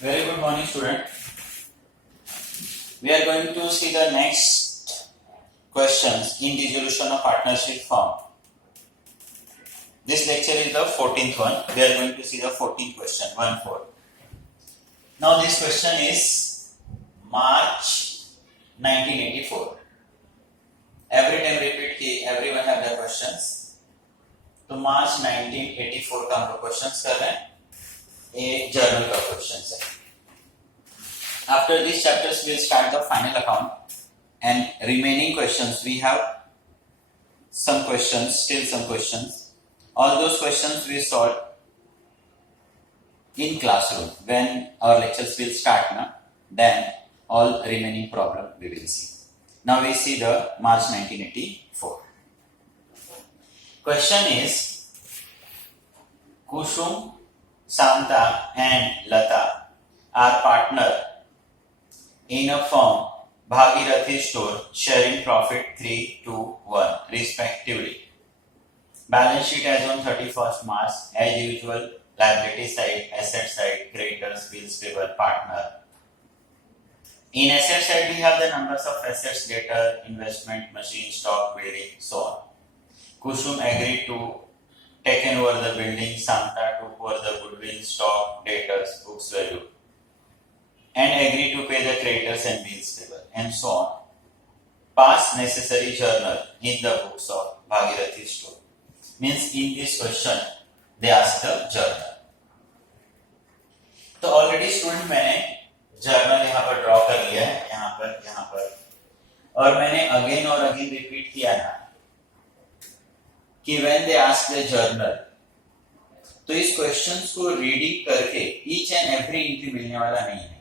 Very good morning, student. We are going to see the next questions in dissolution of partnership form. This lecture is the 14th one. We are going to see the 14th question, 1-4. Now this question is March 1984. Every time repeat कि everyone have the questions. तो मार्च 1984 का हम लोग questions कर रहे हैं. ये journal का क्वेश्चंस है. After these chapters, we'll start the final account, and remaining questions we have some questions, still some questions. All those questions we solve in classroom when our lectures will start. Then all remaining problem we will see. Now we see the March 1984. Question is, Kusum, Santa and Lata are partner in a firm Bhagirathi store sharing profit 3-1 respectively. Balance sheet as on 31st March. As usual, liability side, asset side, creditors, bills payable, partner. In asset side, we have the numbers of assets, debtor, investment, machine, stock, building, so on. Kusum agreed to take over the building. Santa took over the goodwill, stock, debtors, books value, and agree to pay the creditors and bills payable, and so on. Pass necessary journal in the books of Bhagirathi store. Means in this question they ask the journal. तो already student मैंने journal यहाँ पर draw कर लिया है, यहाँ पर, और मैंने अगेन और अगेन रिपीट किया ना कि when they ask the journal, तो इस क्वेश्चंस को रीडिंग करके ईच एंड एवरी एंट्री मिलने वाला नहीं है.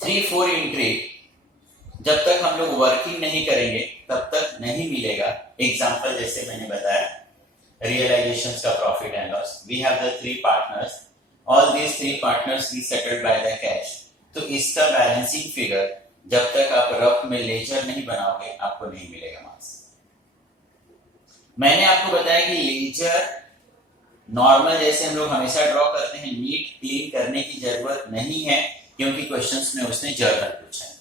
3-4 एंट्री जब तक हम लोग वर्किंग नहीं करेंगे तब तक नहीं मिलेगा. एग्जांपल जैसे मैंने बताया, रियलाइजेशंस का profit and loss. We have the 3 partners. All these 3 partners we settled by the cash. तो इसका बैलेंसिंग फिगर जब तक आप रफ में लेजर नहीं बनाओगे आपको नहीं मिलेगा मार्क्स. मैंने आपको बताया कि लेजर नॉर्मल जैसे हम लोग हमेशा ड्रॉ करते हैं, नीट क्लीन करने की जरूरत नहीं है क्योंकि क्वेश्चंस में उसने जर्नल पूछा है.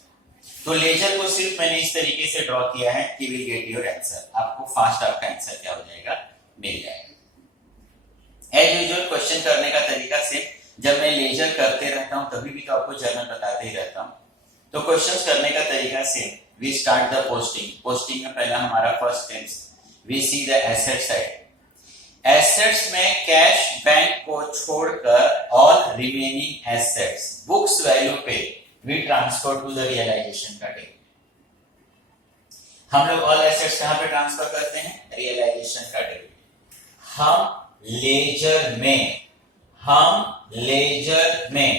तो लेजर को सिर्फ मैंने इस तरीके से ड्रॉ किया है कि विल गेट योर आंसर. आपको फास्ट आपका आंसर क्या हो जाएगा, मिल जाएगा. एज यूजुअल क्वेश्चन करने का तरीका से जब मैं लेजर करते रहता हूं तभी भी तो आपको जर्नल बताते ही रहता हूं. तो क्वेश्चंस करने का तरीका से we start the posting. Posting में पहला हमारा first tense, we see the asset side. Assets में कैश बैंक को छोड़कर all remaining assets books value पे we transfer to the realization category. हम लोग ऑल एसेट्स कहां पे ट्रांसफर करते हैं, रियलाइजेशन कैटेगरी. हम लेजर में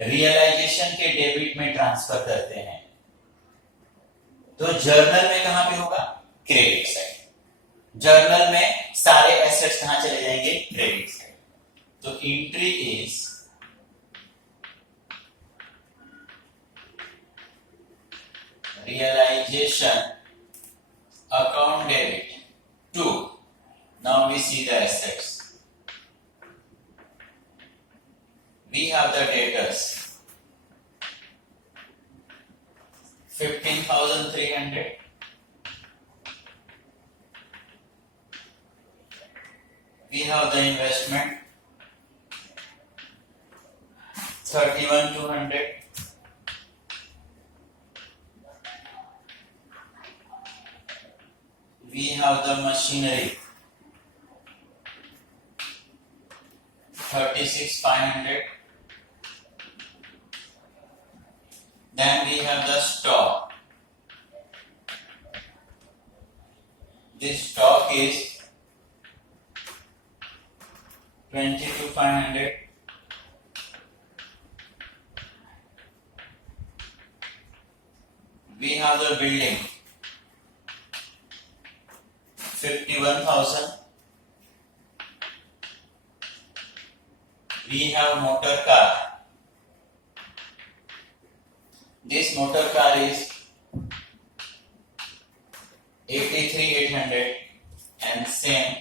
रियलाइजेशन के डेबिट में ट्रांसफर करते हैं. तो जर्नल में कहां पे होगा, क्रेडिट साइड. जर्नल में सारे एसेट्स कहां चले जाएंगे, क्रेडिट साइड. तो entry is realization account debit 2. Now we see the assets. We have the debtors 15,300. We have the investment 31,200. We have the machinery 36,500. Then we have the stock. This stock is 22,500. We have the building 51,000. We have motor car. This motor car is 83,800 and same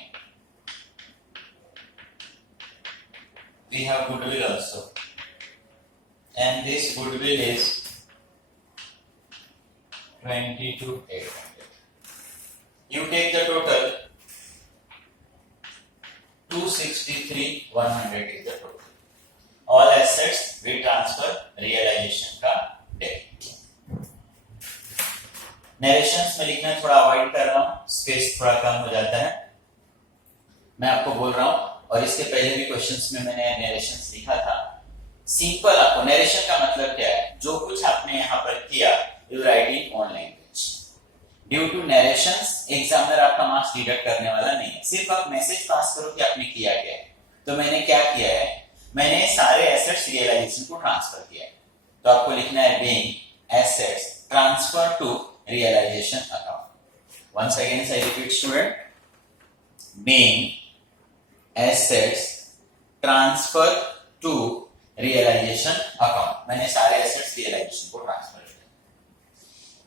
we have goodwill also and this goodwill is 22,800. You take the total, 263,100 is the total. All assets we transfer realization का date. Narrations में लिखना थोड़ा avoid कर रहा हूं, space थोड़ा कम हो जाता है. मैं आपको बोल रहा हूं, और इसके पहले भी क्वेश्चंस में मैंने नरेशंस लिखा था. सिंपल, आपको नरेशन का मतलब क्या है? जो कुछ आपने यहां पर किया, you write in own language. Due to narrations examiner आपका मार्क्स डिडक्ट करने वाला नहीं है, सिर्फ आप मैसेज पास करो कि आपने किया क्या है. तो मैंने क्या किया है, मैंने सारे एसेट्स रियलाइजेशन को ट्रांसफर किया है. तो आपको लिखना है being assets transfer to realization account. Once again I repeat student, being assets transfer to realization account. मैंने सारे एसेट्स रियलाइजेशन को ट्रांसफर किया.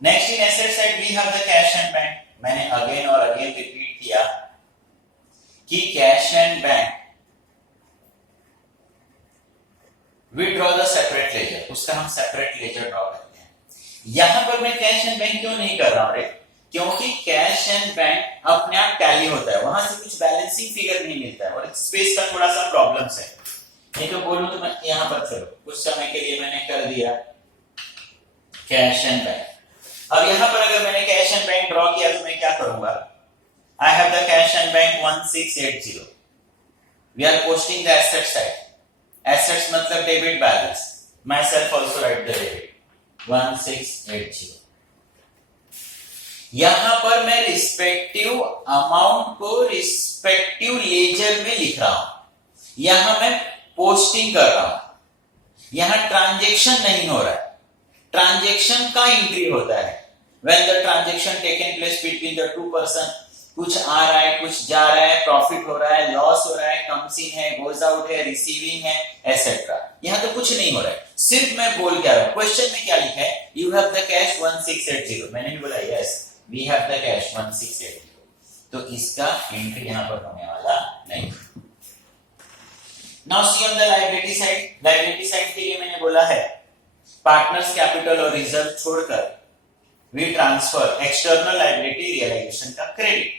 Next in asset side we have the cash and bank. मैंने अगेन और again repeat किया कि cash and bank we draw the separate ledger, उसका हम सेपरेट लेजर ड्रॉ करते हैं. यहां पर मैं कैश एंड बैंक क्यों नहीं कर रहा हूं रे? क्योंकि कैश एंड बैंक अपने आप टैली होता है, वहां से कुछ बैलेंसिंग फिगर नहीं मिलता है, और स्पेस का थोड़ा सा प्रॉब्लम है. नहीं तो बोलूं तो मैं यहां पर, चलो कुछ समय के लिए मैंने कर दिया कैश एंड बैंक. अब यहां पर अगर मैंने कैश एंड बैंक ड्रॉ किया तो मैं क्या करूंगा? I have the cash and bank 1680. We are posting the asset side. Assets मतलब debit balance. Myself also write the debit 1680. यहां पर मैं रिस्पेक्टिव अमाउंट को रिस्पेक्टिव लेजर में लिख रहा हूं. यहां मैं पोस्टिंग कर रहा हूं, यहां ट्रांजैक्शन नहीं हो रहा है. ट्रांजैक्शन का एंट्री होता है when the transaction taken place between the two person. कुछ आ रहा है, कुछ जा रहा है, प्रॉफिट हो रहा है, लॉस हो रहा है, कम्स इन है, गोज आउट है, रिसीविंग है, एटसेट्रा. यहां तो कुछ नहीं हो रहा है, सिर्फ मैं बोल क्या रहा हूं. क्वेश्चन में क्या लिखा है? You have the cash 1680. मैंने भी बोला yes, we have the cash 1680. तो इसका एंट्री यहां पर होने वाला नहीं. Now see on the liability side. Liability side के लिए मैंने बोला है पार्टनर्स कैपिटल और रिजर्व छोड़कर we transfer external liability realization का क्रेडिट.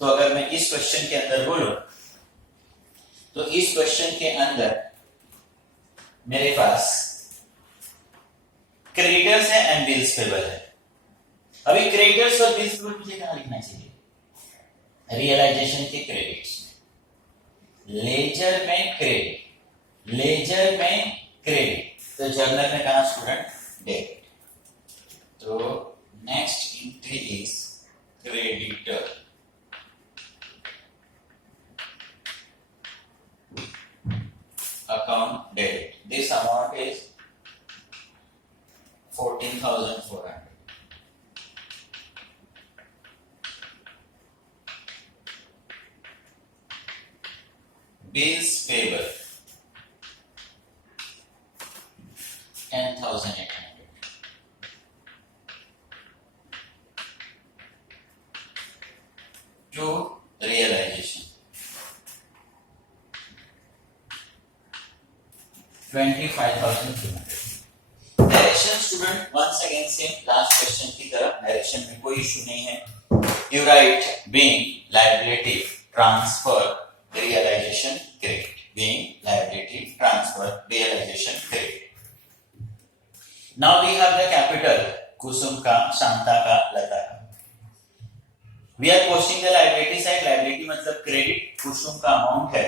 तो अगर मैं इस क्वेश्चन के अंदर बोलूं, तो इस क्वेश्चन के अंदर मेरे पास क्रेडिटर्स है एंड बिल्स पेबल है. अभी क्रेडिटर्स और बिल्स पेबल मुझे कहां लिखना चाहिए? रियलाइजेशन के क्रेडिट्स में. लेजर में क्रेडिट, लेजर में क्रेडिट. तो जर्नल में कहा स्टूडेंट? डेबिट. तो next entry is creditor. Account debit. This amount is 14,400. Bills payable 10,800. To realization 25,200. Direction student once again same last question की तरह. डायरेक्शन में कोई इशू नहीं है. You write being liability transfer realization credit. Being liability transfer realization credit. Now we have the capital Kusum का, शांता का, लता का. We are posting the liability side. Liability मतलब क्रेडिट. कुसुम का अमाउंट है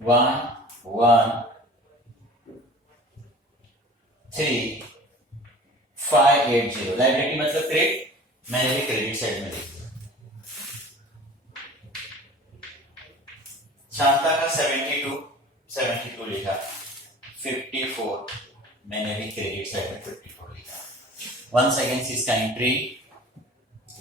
1,1,3,580. लायबिलिटी मतलब क्रेडिट. मैंने भी क्रेडिट साइड में लिख दिया. शांता का 72 लिखा. 54 मैंने भी क्रेडिट साइड में 54 लिखा. वंस अगेन इसका एंट्री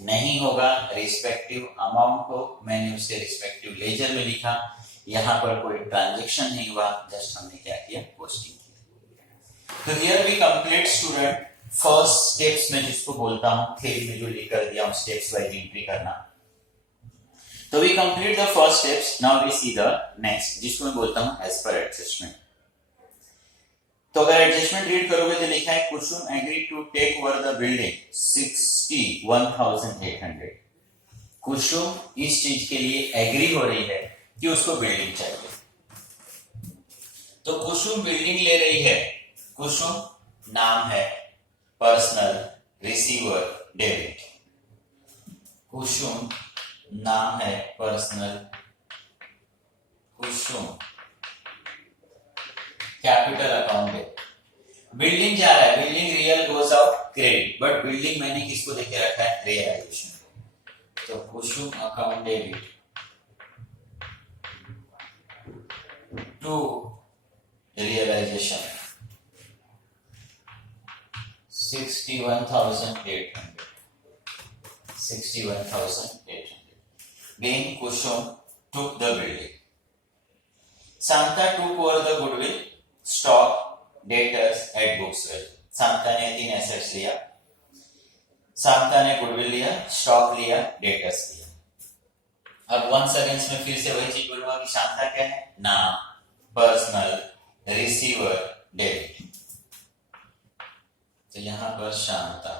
नहीं होगा. रिस्पेक्टिव अमाउंट को मैंने उसके रिस्पेक्टिव लेजर में लिखा. यहां पर कोई ट्रांजैक्शन नहीं हुआ, जस्ट हमने क्या किया? पोस्टिंग की. तो here we complete student first steps में, जिसको बोलता हूं थ्योरी में जो लिख कर दिया हूं स्टेप्स वाइज एंट्री करना. तो we complete the first steps. Now we see the next, जिसको मैं बोलता हूं एज पर एडजस्टमेंट. तो अगर एडजस्टमेंट रीड करोगे तो लिखा है Kusum agree to take over the building 61,800। Kusum इस चीज के लिए एग्री हो रही है कि उसको बिल्डिंग चाहिए। तो कुसुम बिल्डिंग ले रही है। कुसुम नाम है, पर्सनल, रिसीवर डेबिट। कुसुम नाम है, पर्सनल, कुसुम कैपिटल अकाउंट है। बिल्डिंग जा रहा है, building real goes out credit, but building मैंने किसको देके रखा है, रियलाइजेशन। तो Kusum account debit to realization 61,800। 61,800 being Kusum took the building. Santa took over the goodwill, stock, debtors at books value. Santa ने 3 एसेट्स लिया। Santa ने गुडविल लिया, स्टॉक लिया, डेटर्स लिया। अब वंस अगेंस्ट में फिर से वही चीज बोलूंगा कि शांता क्या है, नाम, पर्सनल, रिसीवर, डेबिट। तो यहां पर शांता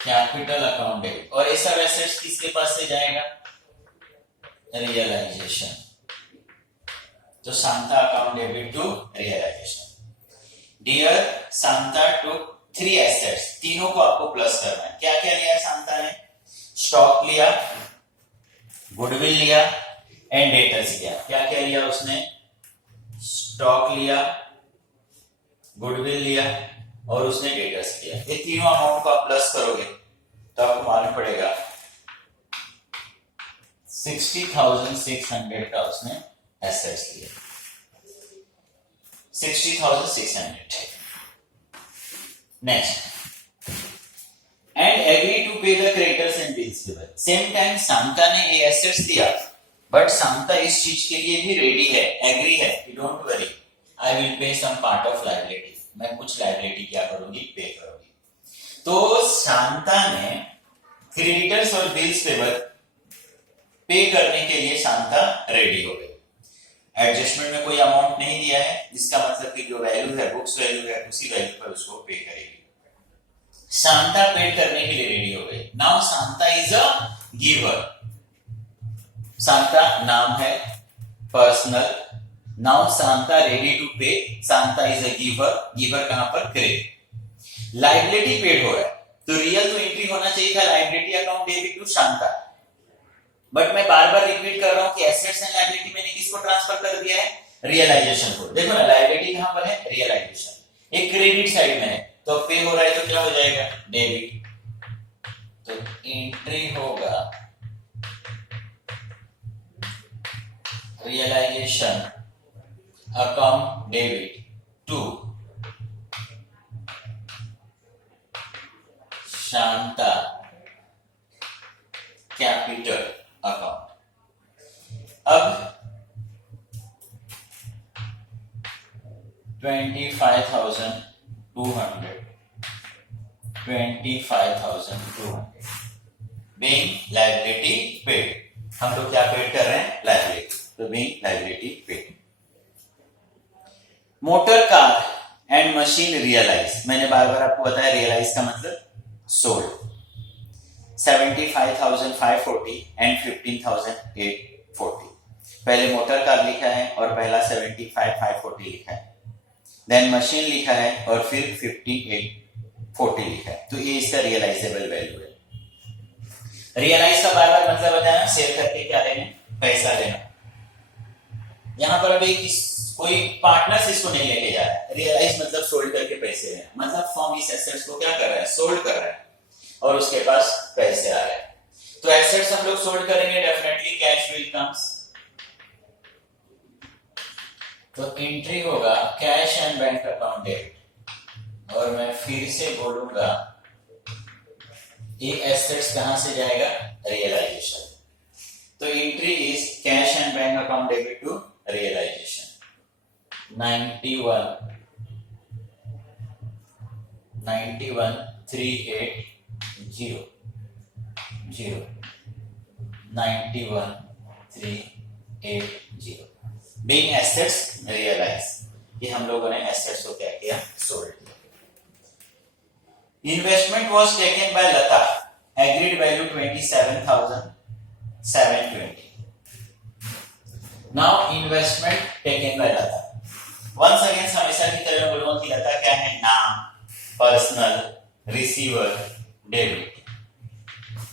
कैपिटल अकाउंट डेबिट, और ये सब एसेट्स किसके पास से जाएगा, रियलाइजेशन। तो Shanta account debit to realization. Dear Shanta took 3 assets, तीनों को आपको प्लस करना है। क्या क्या लिया शांता ने, स्टॉक लिया, गुडविल लिया एंड डेटर्स लिया। क्या क्या लिया उसने, स्टॉक लिया, गुडविल लिया और उसने डेटर्स लिया। ये तीनों अमाउंट को आप प्लस करोगे तो आपको मालूम पड़ेगा 60,600 का उसने एसेट्स लिया। 60,600। नेक्स्ट, एंड एग्री टू पे the creditors and bills payable. Same time Shanta ने ये एसेट्स दिया, बट शांता इस चीज के लिए भी रेडी है, एग्री है कि don't worry, I will pay some part of liability. मैं कुछ लायबिलिटी क्या करूंगी, पे करूंगी। तो शांता ने क्रेडिटर्स और बिल्स पेबल पे करने के लिए शांता रेडी हो गई। एडजस्टमेंट में कोई अमाउंट नहीं दिया है, जिसका मतलब कि जो वैल्यू है, बुक्स वैल्यू है, उसी वैल्यू पर उसको पे करेगी। शांता पेड करने के लिए रेडी हो गई। Now Shanta is a giver. Shanta नाम है, personal. Now Shanta ready to pay, Shanta is a giver. Giver कहां पर, क्रेडिट। लायबिलिटी पेड हो रहा है, तो रियल तो एंट्री होना चाहिए था liability account debit to Shanta, but मैं बार बार रिपीट कर रहा हूं कि एसेट्स एंड लायबिलिटी मैंने किसको ट्रांसफर कर दिया है, रियलाइजेशन को। देखो ना, लायबिलिटी कहां पर है, रियलाइजेशन। एक क्रेडिट साइड में है, तो पे हो रहा है तो क्या हो जाएगा, डेबिट। तो एंट्री होगा realization account debit to Shanta capital account. अब 25,200 being liability paid। हम लोग क्या पेड कर रहे हैं, लायबिलिटी। तो being liability paid। Motor car and machine realize. मैंने बार बार आपको बताया रियलाइज का मतलब सोल्ड। 75,540 एंड 15,840। पहले मोटर कार लिखा है और पहला 75,540 लिखा है, देन मशीन लिखा है और फिर 15,840 लिखा है। तो ये इसका रियलाइजेबल वैल्यू है। रियलाइज का बार बार मतलब बताया, सेल करके क्या लेना, पैसा लेना। यहां पर अभी कोई पार्टनर्स इसको नहीं लेके जा रहा है। रियलाइज मतलब सोल्ड करके पैसे लेना, मतलब फर्म इस एसेट्स को क्या कर रहा है, सोल्ड कर रहा है और उसके पास पैसे आ रहे हैं। तो एसेट्स हम लोग सोल्ड करेंगे, डेफिनेटली कैश विल कम्स। तो एंट्री होगा cash and bank account debit, और मैं फिर से बोलूंगा ये एसेट्स कहां से जाएगा, रियलाइजेशन। तो entry is cash and bank account debit to realization. 91,380 91,380 380 being assets realize, ये हम लोगों ने एसेट्स को क्या किया, सोल्ड किया। Investment was taken by Lata, agreed value 27,720। Now investment taken by Lata, once again हमेशा की तरह बोलूंगा कि लता क्या है, नाम, पर्सनल, रिसीवर, डेबिट।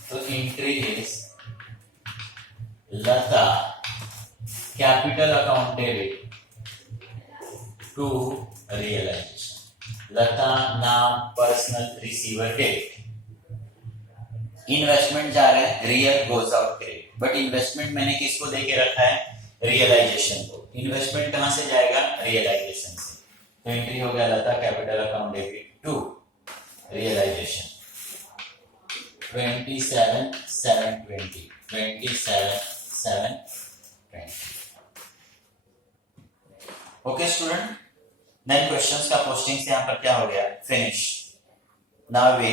तो entry is Lata capital account debit to realization, Lata नाम, पर्सनल, रिसीवर, डेबिट। इन्वेस्टमेंट जा रहा है, real goes out credit, but investment मैंने किसको देके रखा है, रियलाइजेशन को। इन्वेस्टमेंट कहां से जाएगा, रियलाइजेशन से। तो एंट्री हो गया Lata capital account debit to realization 27,720, 27,720। Okay student, then questions का पोस्टिंग से यहां पर क्या हो गया, फिनिश। Now we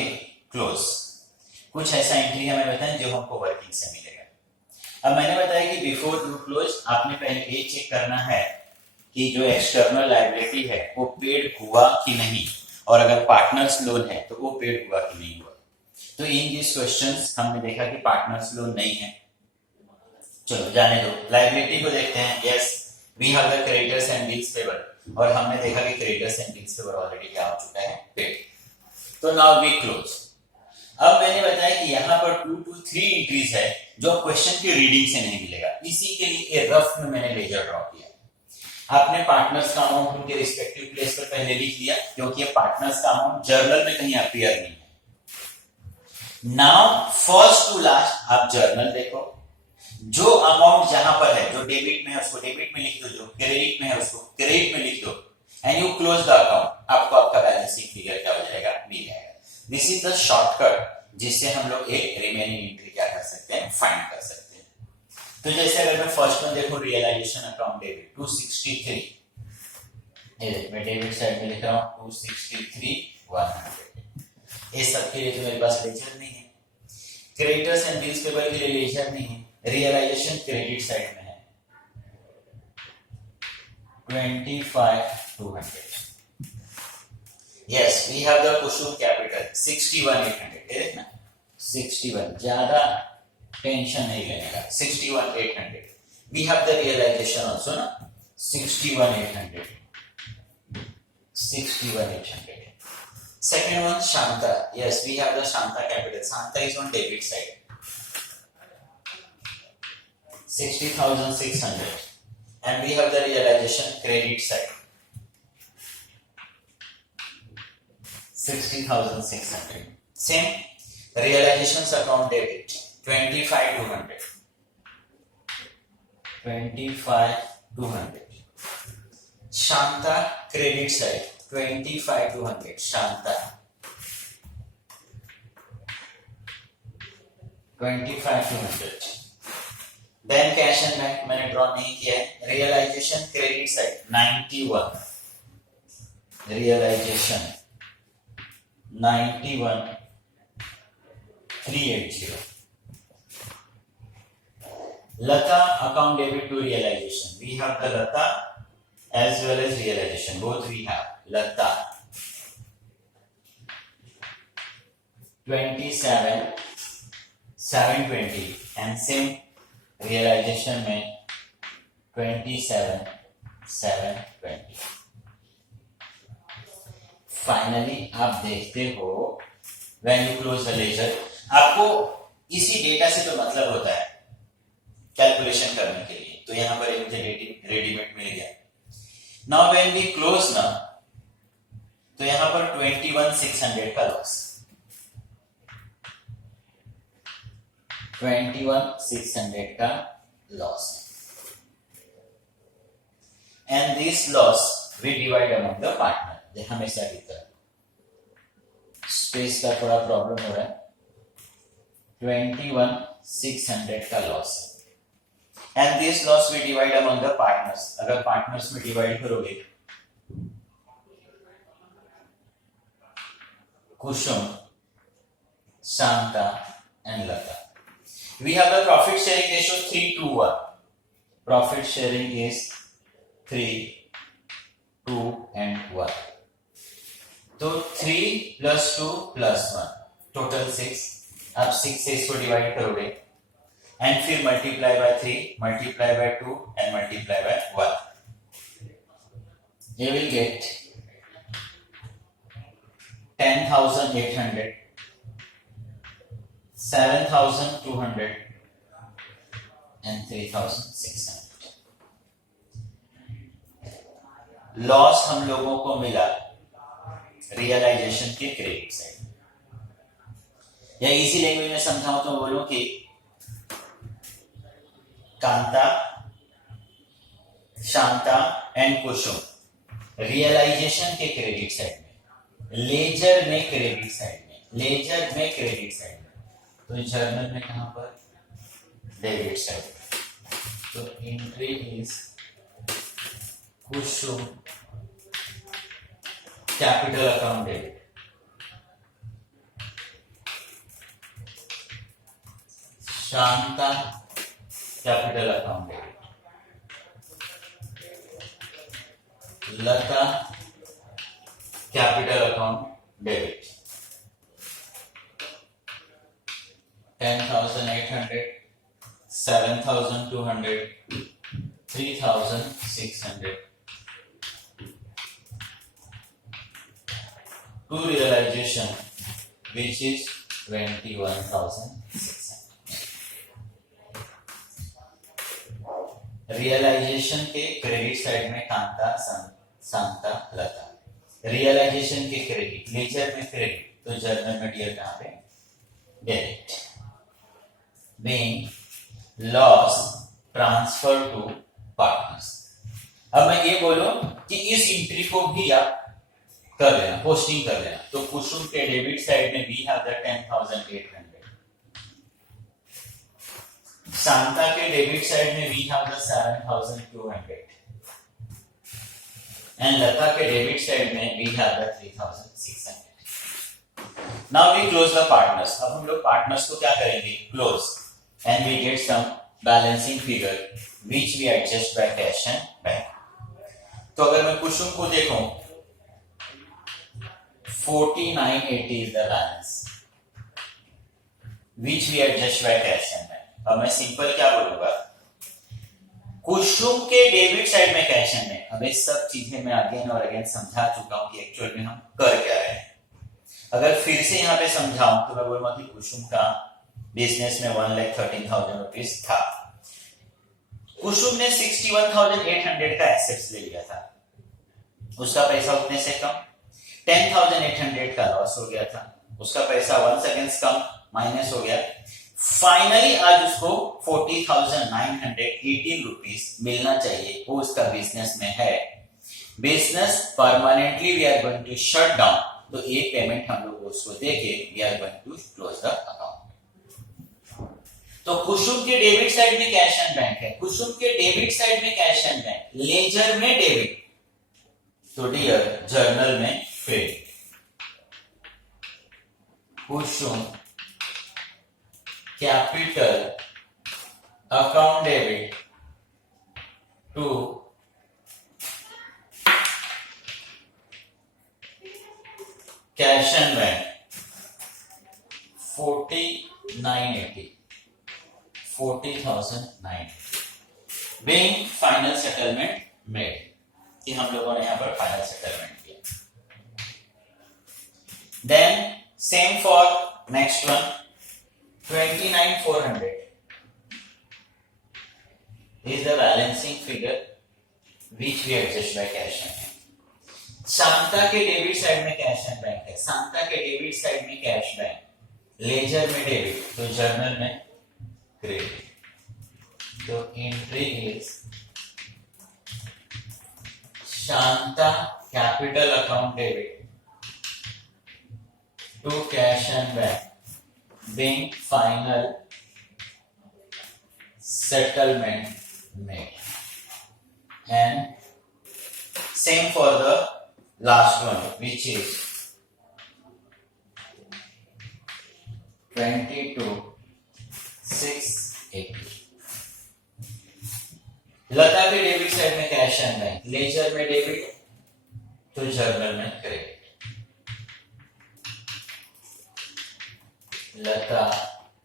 close. कुछ ऐसा एंट्री हमें बताएं जो हमको वर्किंग से मिलेगा। अब मैंने बताया कि बिफोर यू क्लोज आपने पहले ये चेक करना है कि जो एक्सटर्नल लायबिलिटी है वो पेड हुआ कि नहीं, और अगर पार्टनर्स लोन है तो वो पेड हुआ कि नहीं हुआ। तो इन दिस क्वेश्चंस हमने देखा कि पार्टनर्स लोन नहीं है, चलो जाने दो। लायबिलिटी को देखते हैं। Yes we have the creditors and bills payable, और हमने देखा कि creditors and bills payable already क्या हो चुका है, पेड। तो नाउ वी क्लोज। अब मैंने बताया कि यहाँ पर 2 to 3 एंट्रीज है जो क्वेश्चन की रीडिंग से नहीं मिलेगा, इसी के लिए रफ में मैंने लेजर ड्रॉ किया। आपने पार्टनर्स का अमाउंट उनके रिस्पेक्टिव प्लेस पर पहले लिख लिया, क्योंकि ये पार्टनर्स का अमाउंट जर्नल में कहीं अपीयर नहीं है। नाउ फर्स्ट टू लास्ट आप जर्नल देखो, जो अमाउंट जहां पर है, जो डेबिट में है उसको डेबिट में लिख दो, जो क्रेडिट में है उसको क्रेडिट में लिख दो, and you close the account. आपको आपका बैलेंसिंग फिगर क्या हो जाएगा, मिल जाएगा। दिस इज द शॉर्टकट जिससे हम लोग एक रिमेनिंग एंट्री क्या कर सकते हैं, फाइंड कर सकते हैं। तो जैसे अगर मैं फर्स्ट में देखूं रियलाइजेशन अकाउंट डेबिट 263, मैं डेबिट साइड में लिख रहा हूं 263,100। इस सब के लिए तो मेरे पास लेजर नहीं है, क्रेडिटर्स एंड बिल्स पेबल के लिए लेजर नहीं है, रियलाइजेशन क्रेडिट साइड में है 25,200। Yes, we have the Kushum capital 61,800। देखना 61, ज्यादा टेंशन नहीं लेने का, 61,800। We have the realization also ना 61,800, 61,800। Second one Shanta, yes we have the Shanta capital, Shanta is on debit side 60,600, and we have the realization credit side 60,600. Same realizations account debit 25,200, 25,200. Shanta credit side 25,200, Shanta 25,200. Then cash and bank मैंने draw नहीं किया है। Realization credit side 91, realization 91,380. Lata account debit to realization. We have the Lata as well as realization. Both we have. Lata 27,720 and same realization में 27,720. Finally आप देखते हो when you close the ledger, आपको इसी data से तो मतलब होता है कैलकुलेशन करने के लिए। तो यहां पर मुझे रेडीमेड मिल गया। नाउ व्हेन वी क्लोज ना, तो यहां पर 21,600 का लॉस, 21,600 का loss, and this loss we divide among the partner. हमेशा की तरह स्पेस का थोड़ा प्रॉब्लम हो रहा है। 21,600 का loss, and this loss we divide among the partners. अगर पार्टनर्स में डिवाइड करोगे, Kusum, Shanta and Lata. We have the profit sharing ratio 3:1, Profit sharing is 3, 2 and 1. तो 3 plus 2 plus 1 टोटल 6. आप 6 से इसको डिवाइड करोगे एंड फिर multiply by 3, multiply by 2 and multiply by 1. You will get 10,800, 7,200 and 3,600. Loss हम लोगों को मिला रियलाइजेशन के क्रेडिट साइड. या इसी लैंग्वेज में समझाऊं तो बोलूं कि कांता, शांता एंड कुसुम रियलाइजेशन के क्रेडिट साइड में, लेजर में क्रेडिट साइड में, लेजर में क्रेडिट साइड में. तो जर्नल में कहां पर? Debit side. तो entry is Kusum capital account debit, Shanta capital account debit, Lata capital account debit. 10,800, 7,200, 3,600. To realization, which is 21,600. Realization के क्रेडिट साइड में कांता, शांता, लता. रियलाइजेशन के क्रेडिट, लेजर में क्रेडिट, तो जर्नल में डियर कहां पे? Debit. being loss transfer to partners. अब मैं ये बोलूं कि इस एंट्री को भी आप कर लेना, पोस्टिंग कर लेना. तो कुसुम के डेबिट साइड में वी हैव द 10,800. शांता के डेबिट साइड में we have the 7,200 and Lata के डेबिट साइड में we have the 3,600. Now we close the partners. अब हम लोग पार्टनर्स को क्या करेंगे? Close. And we get some balancing figure which we adjust by cash and bank. तो अगर मैं कुसुम को देखूं, 4980 is the balance which we adjust by cash and bank. अब मैं सिंपल क्या बोलूंगा? कुसुम के डेबिट साइड में कैश एंड बैंक. अब ये सब चीजें मैं अगेन और अगेन समझा चुका हूं कि एक्चुअल में हम कर क्या रहे हैं. अगर फिर से यहाँ पे समझाऊं तो मैं बोलूंगा कि कुसुम का बिजनेस में 1,13,000 रुपीज था. कुसुम ने 61,800 का एसेट्स ले लिया था. उसका पैसा उतने से कम, 10,800 का लॉस हो गया था. उसका पैसा वंस अगेन कम, माइनस हो गया. फाइनली आज उसको 40,918 रुपीज मिलना चाहिए. वो उसका बिजनेस में है. Business permanently we are going to shut down. तो एक पेमेंट हम लोग उसको देके we are going to close the account. तो कुसुम के डेबिट साइड में कैश एंड बैंक है. कुसुम के डेबिट साइड में कैश एंड बैंक, लेजर में डेबिट. तो डियर जर्नल में credit. Kusum capital account debit to cash and bank 40,980, 40,980 being final settlement made. कि हम लोगों ने यहां पर फाइनल सेटलमेंट किया. Then same for next one, 29,400 is the balancing figure which we adjust by cash and bank. Shanta के debit side में cash and bank है. शांता के डेबिट साइड में कैश बैंक, लेजर में डेबिट, तो जर्नल में क्रेडिट. तो entry is Shanta capital account debit to cash and bank being final settlement made. And same for the last one, which is 22,680. Ledger में debit तो journal में credit. Lata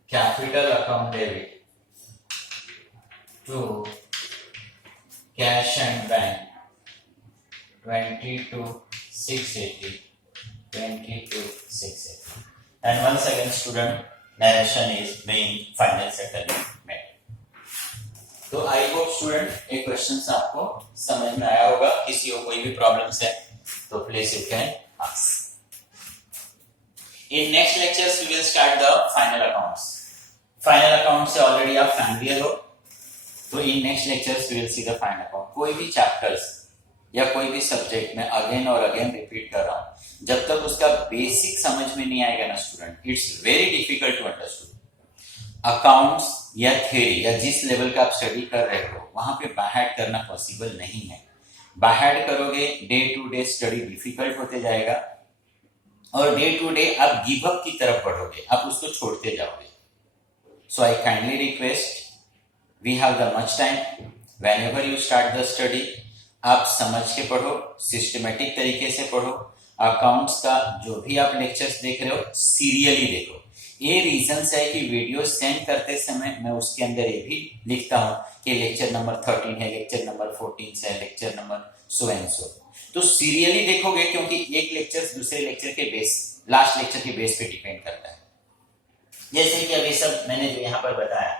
capital account debit to cash and bank 22,680 22,680 and once again student narration is being final settlement made। तो I hope student ये questions आपको समझ में आया होगा। किसी को कोई भी प्रॉब्लम्स है तो please you can ask. In next lectures we will start the final accounts. Final account से ऑलरेडी आप फैमिलियर हो, तो in next lectures we will see the final account. कोई भी चैप्टर्स या कोई भी सब्जेक्ट में अगेन और अगेन रिपीट कर रहा हूं, जब तक उसका बेसिक समझ में नहीं आएगा ना student, it's very difficult to understand. Accounts या थ्योरी या जिस लेवल का आप स्टडी कर रहे हो वहां पे बायहार्ट करना पॉसिबल नहीं है। बायहार्ट करोगे day to day study difficult होते जाएगा और डे टू डे आप गिव अप की तरफ बढ़ोगे, आप उसको छोड़ते जाओगे। So I kindly request, we have the much time, whenever you start the study आप समझ के पढ़ो, सिस्टमेटिक तरीके से पढ़ो। अकाउंट्स का जो भी आप लेक्चर्स देख रहे हो सीरियली देखो। ये रीजंस है कि वीडियो सेंड करते समय मैं उसके अंदर ये भी लिखता हूं कि लेक्चर नंबर 13 है, लेक्चर नंबर 14 है, lecture number so and so. तो सीरियली देखोगे क्योंकि एक लेक्चर दूसरे लेक्चर के बेस, लास्ट लेक्चर के बेस पे डिपेंड करता है। जैसे कि अभी सब मैंने जो यहाँ पर बताया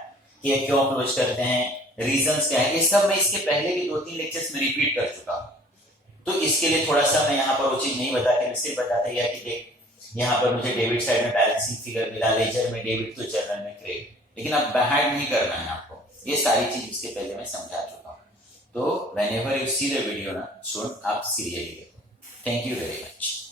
कि क्यों क्लोज करते हैं, रीजंस क्या है, ये सब मैं इसके पहले भी 2-3 लेक्चर्स में रिपीट कर चुका हूं। तो इसके लिए थोड़ा सा मैं यहाँ पर वो चीज नहीं बता के सिर्फ बताता गया कि देख यहाँ पर मुझे डेबिट साइड में बैलेंसिंग फिगर मिला, लेजर में डेबिट तो जर्नल में क्रेडिट, लेकिन अब बायहार्ट नहीं करना है आपको। ये सारी चीज इसके पहले मैं समझा चुका हूँ। तो whenever you see the video ना स्टूडेंट, आप सीरियसली देखो। Thank you very much.